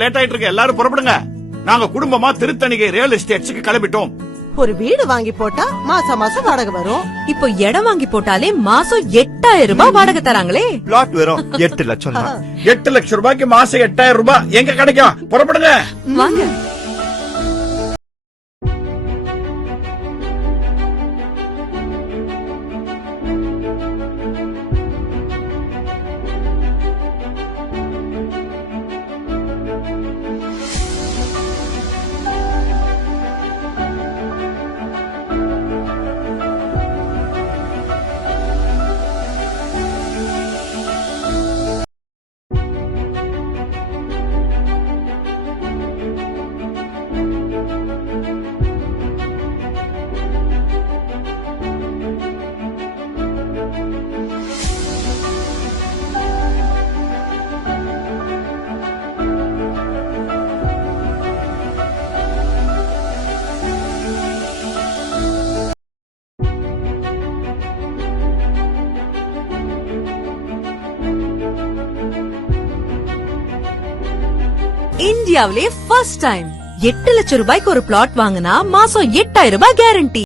Late ஆயிட்டு இருக்கு, எல்லாரும் புறப்படுங்க. நாங்க குடும்பமா திருத்தணிகை ரியல் எஸ்டேட்ஸ்க்கு கிளம்பிட்டோம். ஒரு வீடு வாங்கி போட்டா மாசம் மாசம் வாடகை வரும். இப்போ இடம் வாங்கி போட்டாலே மாசம் 8000 ரூபாய் வாடகை தராங்களே. பிளாட் வெறும் 8 லட்சம் தான். 8 லட்சம் ரூபாய்க்கு மாசம் 8000 ரூபாய் எங்க கிடைக்கும்? புறப்படுங்க வாங்க. இந்தியாவிலே ஃபர்ஸ்ட் டைம் 8 லட்சம் ரூபாய்க்கு ஒரு பிளாட் வாங்கினா மாசம் 8000 ரூபாய் கேரண்டி.